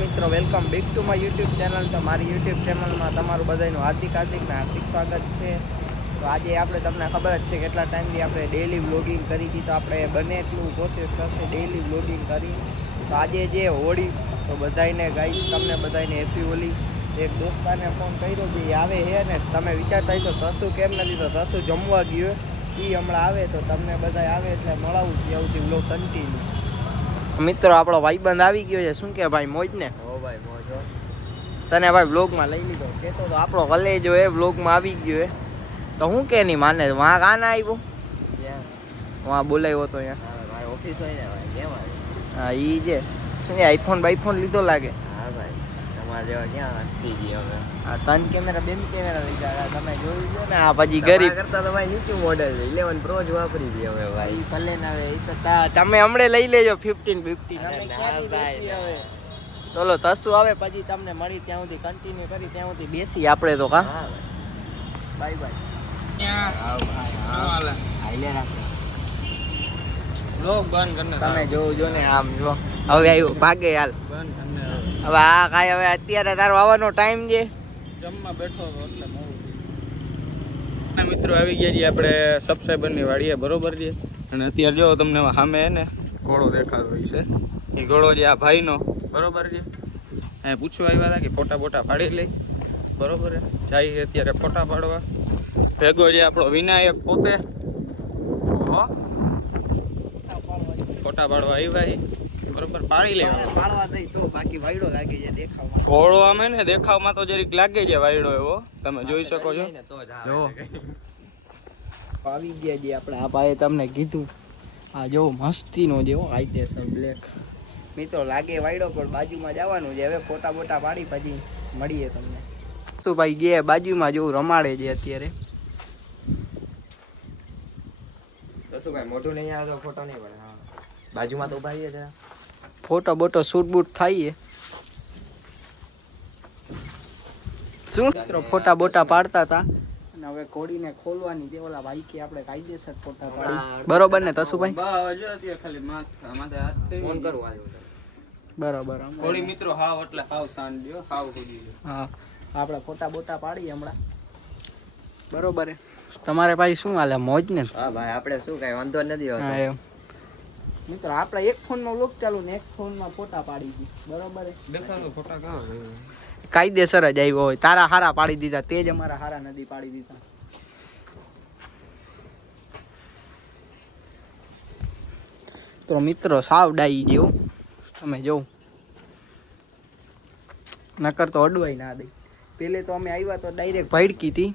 મિત્રો, welcome back to my YouTube channel. તો મારી યુટ્યુબ ચેનલમાં તમારું બધાનું હાર્દિક સ્વાગત છે. તો આજે આપણે તમને ખબર જ છે કેટલા ટાઈમથી આપણે ડેઈલી વ્લોગિંગ કરી હતી. તો આપણે બને એટલું કોશિશ કરશે ડેઈલી વ્લોગિંગ કરી. તો આજે જે હોળી, તો બધાને ગાઈસ, તમને બધાને હેપી હોળી. એક દોસ્તાને ફોન કર્યો જે આવે છે ને, તમે વિચારતા હશો તસુ કેમ નથી, તો તસુ જમવા ગયો. એ હમણાં આવે તો તમને બધા આવે એટલે મળાવું ત્યાંથી વ્લોગ કન્ટિન્યુ. મિત્રો, આપણો ભાઈબંધ આવી ગયો છે. શું કે ભાઈ, મોજ ને? હો ભાઈ, મોજ હો. તને ભાઈ વ્લોગમાં લઈ લીધો કેતો તો આપણો કલેજો એ વ્લોગમાં આવી ગયો હે. તો હું કે નહીં માને, વાં કાના આવ્યો, વાં બોલાવ્યો તો અહીંયા ભાઈ ઓફિસ હોય ને ભાઈ, કેમ આવે? હા, ઈ જે શું આઈફોન લીધો લાગે. હા ભાઈ, તમારા જેવા ક્યાં હસ્તી ગઈ હવે. હા, 3 કેમેરા 2 કેમેરા લીધા. તમે જોયું છે ને, આ પછી ગરીબ કરતા તો ભાઈ નીચું મોડેલ છે, 11 પ્રો જ વાપરી દે હવે ભાઈ. ઈ ભલે ના આવે, ઈ તો તમે હમણે લઈ લેજો 15 હવે. ચલો તસુ આવે પછી તમને મળી, ત્યાં સુધી કન્ટિન્યુ કરી, ત્યાં સુધી બેસી આપણે તો. કા બાય બાય. તમે જોજો ને, આમ જો હવે આવ્યો ભાગે હાલ. હવે આ કાંઈ હવે અત્યારે તારો આવવાનો ટાઈમ છે. જમવા બેઠો એટલે મિત્રો આવી ગયા છીએ આપણે સબસ્ક્રાઈબરની વાડીએ, બરોબર છે. અને અત્યારે જો તમને સામે હે ને ઘોડો દેખાતો હોય છે, એ ઘોડો જે આ ભાઈનો, બરોબર છે. અહીંયા પૂછવા આવ્યા હતા કે ફોટા બોટા પાડી લઈ, બરોબર છે. જાય અત્યારે ફોટા પાડવા. ભેગો જે આપણો વિનાયક પોતે ફોટા પાડવા આવ્યા, બરોબર. પાડી લે પાડવા દઈ તો બાકી વાયડો લાગે છે દેખાવમાં. ઘોડો આમે ને દેખાવમાં તો જરીક લાગે છે વાયડો એવો, તમે જોઈ શકો છો. જો આવી ગયા જે આપણે આ ભાઈએ તમને કીધું, આ જો મસ્તીનો જેવો કાયદેસર બ્લેક. મિત્રો લાગે વાયડો, પણ બાજુમાં જવાનું છે. હવે ફોટા બોટા પાડી પછી મળીએ તમને. શું ભાઈ ગયા બાજુમાં જેવું રમાડે છે અત્યારે. તો શું ભાઈ, મોટું નહીં આવે તો ફોટો નહીં પડે. બાજુમાં તો ઉભા છે, ફોટો બોટો શૂટ બૂટ થાય. શું મિત્રો ફોટા બોટા પાડતા હતા, અને હવે ઘોડીને ખોલવાની છે. ઓલા ભાઈ કે આપણે કાયદેસર ફોટા પાડી, બરોબર ને તસુભાઈ? ફોન કરું બરોબર. થોડી મિત્રો હાવ એટલે હાવ શાંત જો, હાવ ખુદી. હા, આપણે ફોટા બોટા પાડી હમણાં, બરોબર હે. તમારે ભાઈ શું હાલે, મોજ ને? હા ભાઈ, આપણે શું કઈ વાંધો નથી હોતો. હા એમ મિત્રો, આપણે એક ફોનમાં વ્લોગ ચાલુ ને એક ફોનમાં ફોટા પાડી દી, બરોબર હે. દેખાતો ફોટા કાં કાયદેસર જ આવ્યો હોય. તારા હારા પાડી દીધા, તે જ અમારા હારા નથી પાડી દીધા. તો મિત્રો સાવ ડાઈ જેવો તમે જોવ, નકર તો અડવાઈ ના દઈ. પેલે તો અમે આવ્યા તો ડાયરેક્ટ ભડકી હતી,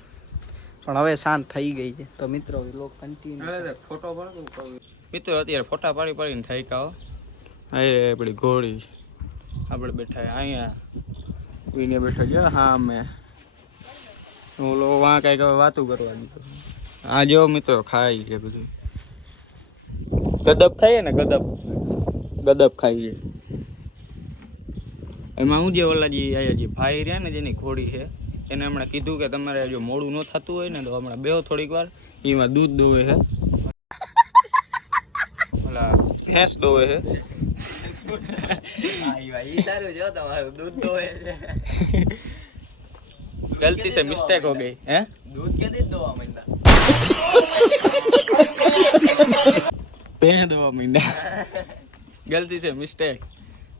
પણ હવે શાંત થઈ ગઈ છે. તો મિત્રો વ્લોગ કન્ટિન્યુ. ફોટો પાડું મિત્રો, અત્યારે ફોટા પાડીને થઈ કાઓ. અહીં આપણી ઘોડી, આપણે બેઠા અહીંયા વિને બેઠો છે. હા, અમે ઓલો વાં કઈક વાતું કરવા દીધો. આ જો મિત્રો ખાઈ છે બધું, ગદબ ખાઈએ ને, ગદબ ખાઈએ. એમાં હું જે ઓલા જે ભાઈ રહ્યા ને, જેની ઘોડી છે, એને હમણાં કીધું કે તમારે જો મોડું ન થતું હોય ને, તો હમણાં બેહો થોડીક વાર. એમાં દૂધ દોવે છે, ઓલા ભેંસ દોવે છે. गलती से मिस्टेक हो गई है, दूध के दे दो महीना ભેં દવા માંડ્યા, ગલતી से મિસ્ટેક.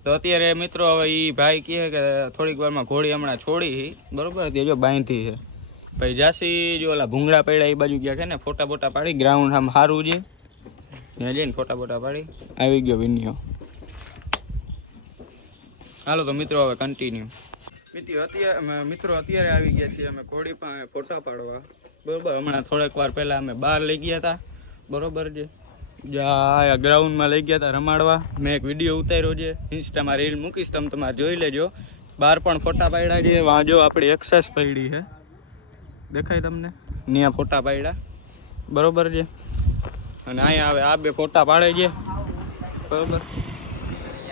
તો અત્યારે મિત્રો હવે એ ભાઈ કહે કે થોડીક વારમાં ઘોડી હમણાં છોડી, બરોબર. તે જો બાંધી છે ભાઈ જાસી. જો ઓલા ભૂંગળા પડ્યા એ બાજુ ગયા છે ને, ફોટા બોટા પાડી. ગ્રાઉન્ડ આમ સારું છે, ત્યાં જઈને ફોટા બોટા પાડી આવી ગયો વિનિયો. હાલો તો મિત્રો હવે કન્ટિન્યુ. મિત્રો અત્યારે આવી ગયા છીએ અમે ઘોડી પાસે ફોટા પાડવા, બરોબર. હમણાં થોડીક વાર પહેલાં અમે બહાર લઈ ગયા હતા, બરોબર છે. જ્યાં ગ્રાઉન્ડમાં લઈ ગયા હતા રમાડવા. મેં એક વિડીયો ઉતાર્યો છે, ઇન્સ્ટામાં રીલ મૂકીશ, તમે તમારે જોઈ લેજો. બહાર પણ ફોટા પાડ્યા છે. વાં જો આપણી એક્સેસ પડી છે, દેખાય તમને? ત્યાં ફોટા પાડ્યા, બરોબર છે. અને અહીંયા આવે આ બે ફોટા પાડે છે, બરોબર.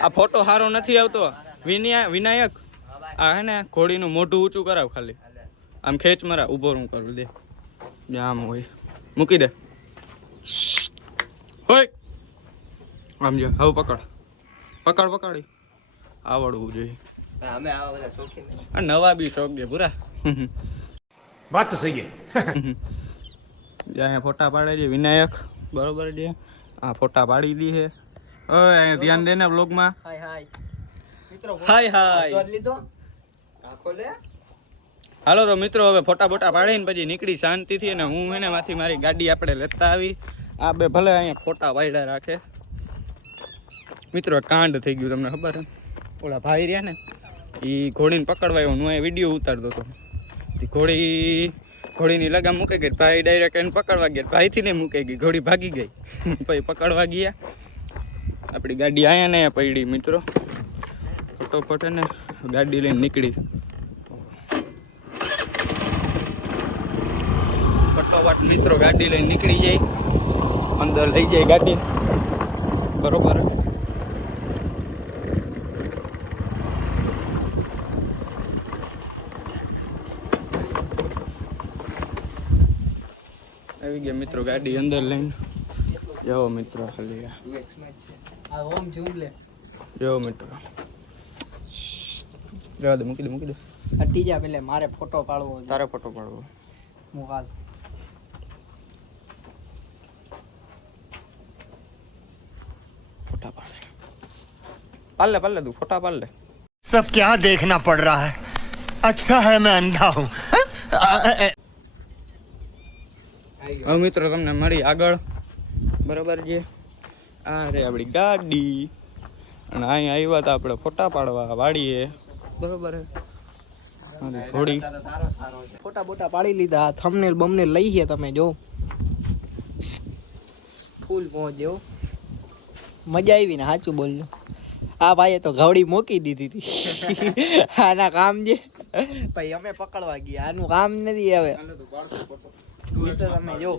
આ ફોટો સારો નથી આવતો વિનાયક. આ હે ને ઘોડીનું મોઢું ઊંચું કરાવ, ખાલી આમ ખેંચ મરા. ઊભો હું કરું દે, આમ હોય મૂકી દે. હોય આમ જો, હવે પકડી આવડવું જોઈએ. અમે આવા બધા શોખીન નહીં. આ નવા બી શોખ છે પૂરા. बात तो सही है. અહીંયા ફોટા પાડે છે વિનાયક, બરોબર છે. આ ફોટા પાડી દી છે. ઓય અહીંયા ધ્યાન દે ને બ્લોગમાં. હાય હાય મિત્રો હાય હાય. ફોટો લીધો આખો લે. હાલો તો મિત્રો હવે ફોટા બોટા પાડીને પછી નીકળી શાંતિથી, અને હું એને માંથી મારી ગાડી આપણે લેતા આવી. આ બે ભલે અહીંયા ફોટા પાડ્યા રાખે. મિત્રો કાંડ થઈ ગયું, તમને ખબર છે? ઓલા ભાઈ રહ્યા ને એ ઘોડીને પકડવા આવ્યો, હું અહીંયા વિડીયો ઉતારતો હતો. ઘોડીની લગામ મૂકી ગઈ, ભાઈ ડાયરેક્ટ એને પકડવા ગયા, ભાઈથી નહીં મૂકી ગઈ, ઘોડી ભાગી ગઈ. પછી પકડવા ગયા, આપણી ગાડી અહીંયા ને અહીંયા પડી. મિત્રો ફટોફટ ને ગાડી લઈને નીકળી, ફટોફટ મિત્રો ગાડી લઈને નીકળી જાય, અંદર લઈ જાય ગાડી, બરોબર. આવી ગયા મિત્રો ગાડી અંદર લઈને. જાઓ મિત્રો ખાલી આ ઓમ ઝૂમ લે જાઓ મિત્રો. જવા દે, મૂકી દે, મૂકી દે. હટી જા પેલે મારે ફોટો પાડવો છે. તારે ફોટો પાડવો. હું હાલ ફોટા પાડે. પાડ લે, પાડ લે, તું ફોટા પાડ લે. सब क्या देखना पड़ रहा है. अच्छा है मैं अंधा हूँ. હવે મિત્રો તમને મળી આગળ, બરોબર છે. આ રે આપણી ગાડી, અને અહીંયા આવ્યા હતા આપણે ફોટા પાડવા વાડીએ, બરોબર છે. અને ઘોડી ફોટા બોટા પાડી લીધા, થંબનેલ બમનેલ લઈ ગયા તમે જો, ફૂલ પહોંચ જેવો મજા આવી ને, સાચું બોલજો. આ ભાઈએ તો ઘવડી મૂકી દીધી હતી. આના કામ છે ભાઈ, અમે પકડવા ગયા, આનું કામ નથી હવે. મિત્રો તમે જો,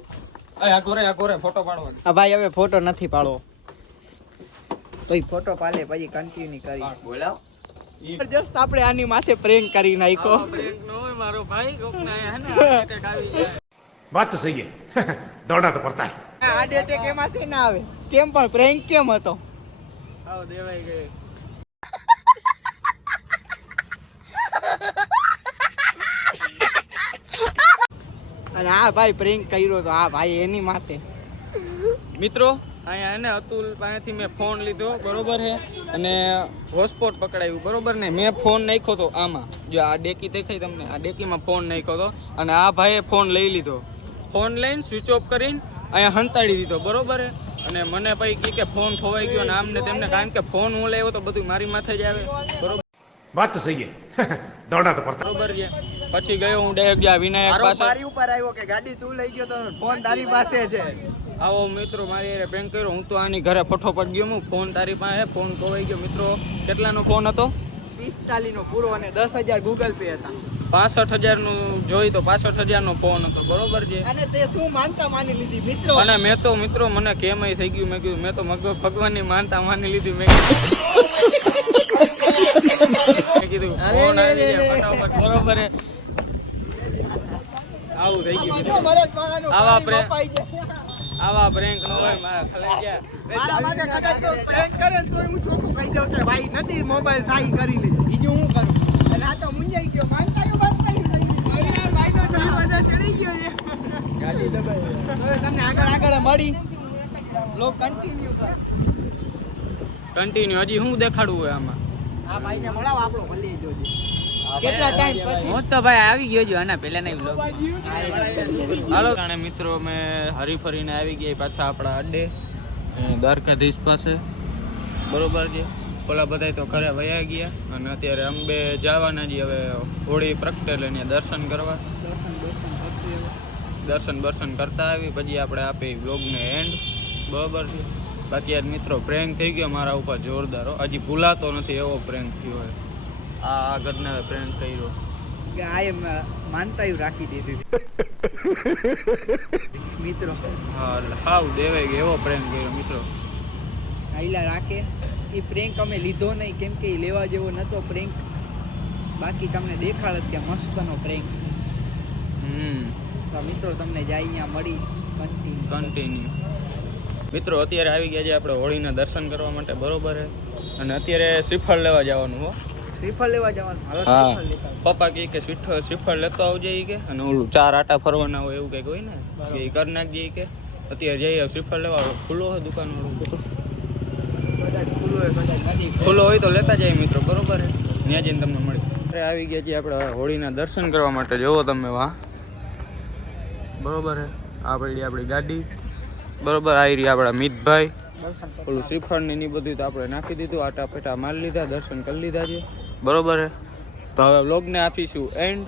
આ કોરે ફોટો પાડવા. આ ભાઈ હવે ફોટો નથી પાડવો, તો ઈ ફોટો પાડે પછી કન્ટિન્યુ કરી. બોલાવ. જબરજસ્ત આપણે આની માથે પ્રેન્ક કરી નાખ્યો. મારો ભાઈ કોકને હે ને અટેક આવી જાય. बात तो सही है. दौड़ना तो पड़ता है. આ ડેટે કેમાં છે ના આવે, કેમ પણ પ્રેન્ક કેમ હતો? આવ દેવાઈ ગઈ. અને આ ભાઈ પ્રેન્ક કર્યો તો, આ ભાઈ એની માથે. મિત્રો અહીંયા એને અતુલ પાસેથી મેં ફોન લીધો, બરોબર છે, અને હોટસ્પોટ પકડાયું, બરોબર ને. મેં ફોન નાખ્યો હતો આમાં, જો આ ડેકી દેખાય તમને, આ ડેકીમાં ફોન નાખ્યો હતો, અને આ ભાઈએ ફોન લઈ લીધો. ફોન લઈને સ્વિચ ઓફ કરીને અહીંયા હંતાડી દીધો, બરોબર છે. અને મને પછી કહે કે ફોન ખોવાઈ ગયો ને આમને તેમને, કારણ કે ફોન હું લાવ્યો તો બધું મારી માથે જ આવે, બરોબર. बात तो सही है. दौड़ना तो पड़ता બરોબર છે. પછી ગયો હું ડાયરેક્ટ જ્યાં વિનાયક પાસે. મારી ઉપર આવ્યો કે ગાડી તું લઈ ગયો તો ફોન તારી પાસે છે. આવો મિત્રો મારી હારે પ્રેન્ક કર્યો. હું તો આની ઘરે ફટોફટ ગયો, હું ફોન તારી પાસે, ફોન ખોવાઈ ગયો. મિત્રો કેટલાનો ફોન હતો? 45 નો પૂરો, અને 10,000 ગૂગલ પે હતા. 65,000 નું જોઈ તો 65,000 નો ફોન હતો, બરોબર છે. અને તે શું માનતા માની લીધી મિત્રો? અને મેં તો મિત્રો મને કેમય થઈ ગયું, મેં કીધું મેં તો ભગવાનની માનતા માની લીધી. મેં કીધું ફોન આવી જાય ફટાફટ, બરોબર છે. આવું થઈ ગયું મિત્રો. આવા પ્રેન્ક ન હોય મારા ખલાઈ ગયા. મારા માથે કદાચ તો prank કરે ને તોય હું ચોખ્ખું કહી દઉં કે ભાઈ નથી, મોબાઈલ ટ્રાય કરી લીધો, બીજું હું કરું. અને આ તો મુંજાઈ ગયો, માનતાયું ભાઈનો જીવ બધા ચડી ગયો છે. ગાડી દબાઈ. હવે તમને આગળ મળી બ્લોગ કન્ટિન્યુ કર. કન્ટિન્યુ હજી શું દેખાડવું હોય આમાં? આ ભાઈને મળાવો, આપણો ભલે જોજે કેટલા ટાઈમ પછી. હું તો ભાઈ આવી ગયો છું આના પહેલા નહીં વ્લોગ. હાલો જાણે મિત્રો અમે હરીફરીને આવી ગયા પાછા આપણા અડ્ડે દ્વારકાધીશ પાસે, બરોબર છે. ઓલા બધા તો ઘરે વયા ગયા, અને અત્યારે અંબે જવાના જ હવે હોળી પ્રગટે લઈને દર્શન કરવા. દર્શન કરતા આવી પછી આપણે આપી વ્લોગને એન્ડ, બરોબર છે. બાકી આજ મિત્રો પ્રેન્ક થઈ ગયો મારા ઉપર જોરદાર, હજી ભૂલાતો નથી એવો પ્રેન્ક થયો હોય. આ ઘટના પ્રેન્ક કર્યો કે આ એમ માનતાયું રાખી દીધી મિત્રો. હા, હાવ દેવાઈ ગયો એવો પ્રેન્ક કર્યો મિત્રો. આઈલા રાખે એ પ્રેન્ક અમે લીધો નહીં, કેમ કે એ લેવા જેવો નતો પ્રેન્ક. બાકી તમને દેખાડ કે મસ્તનો પ્રેન્ક. તો મિત્રો તમને જાય અહીંયા મળી કન્ટિન્યુ. મિત્રો અત્યારે આવી ગયા છે આપણે હોળીના દર્શન કરવા માટે, બરોબર છે. અને અત્યારે શ્રીફળ લેવા જવાનું હો. શ્રીફળ લેવા જવાનું હાલો હા શ્રીફળ લેતા આવીએ. પપ્પા કહે કે શ્રીફળ લેતો આવજે ઈ કે અને ઓલું 4 આટા ફરવાના હોય એવું કંઈક હોય ને કે ઈ કરી નાખજે ઈ કે અત્યારે જઈએ શ્રીફળ લેવા ખુલ્લો હોય દુકાન વાળું કદાચ ખુલ્લું હોય કદાચ નથી ખુલ્લો હોય તો લેતા જાય મિત્રો બરોબર છે ત્યાં જઈને તમને મળી અરે આવી ગયા છીએ આપણે હોળીના દર્શન કરવા માટે જોવો તમે વાહ બરોબર છે આપણી ગાડી બરોબર આવી રહી આપણા મિતભાઈ દર્શન કરવા. ઓલું શ્રીફળ ને એની બધું તો આપણે નાખી દીધું આટા પેટા મારી લીધા દર્શન કરી લીધા છે બરોબર છે તો હવે વ્લોગને આપીશું એન્ડ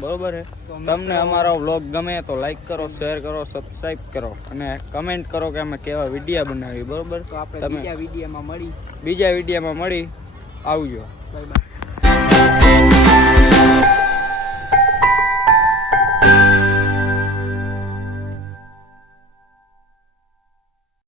બરોબર છે તમને અમારો વ્લોગ ગમે તો લાઈક કરો શેર કરો સબસ્ક્રાઈબ કરો અને કમેન્ટ કરો કે અમે કેવા વિડીયો બનાવી બરોબર તો આપણે તમે બીજા વિડીયોમાં મળી બીજા વિડીયોમાં મળી આવજો બાય બાય.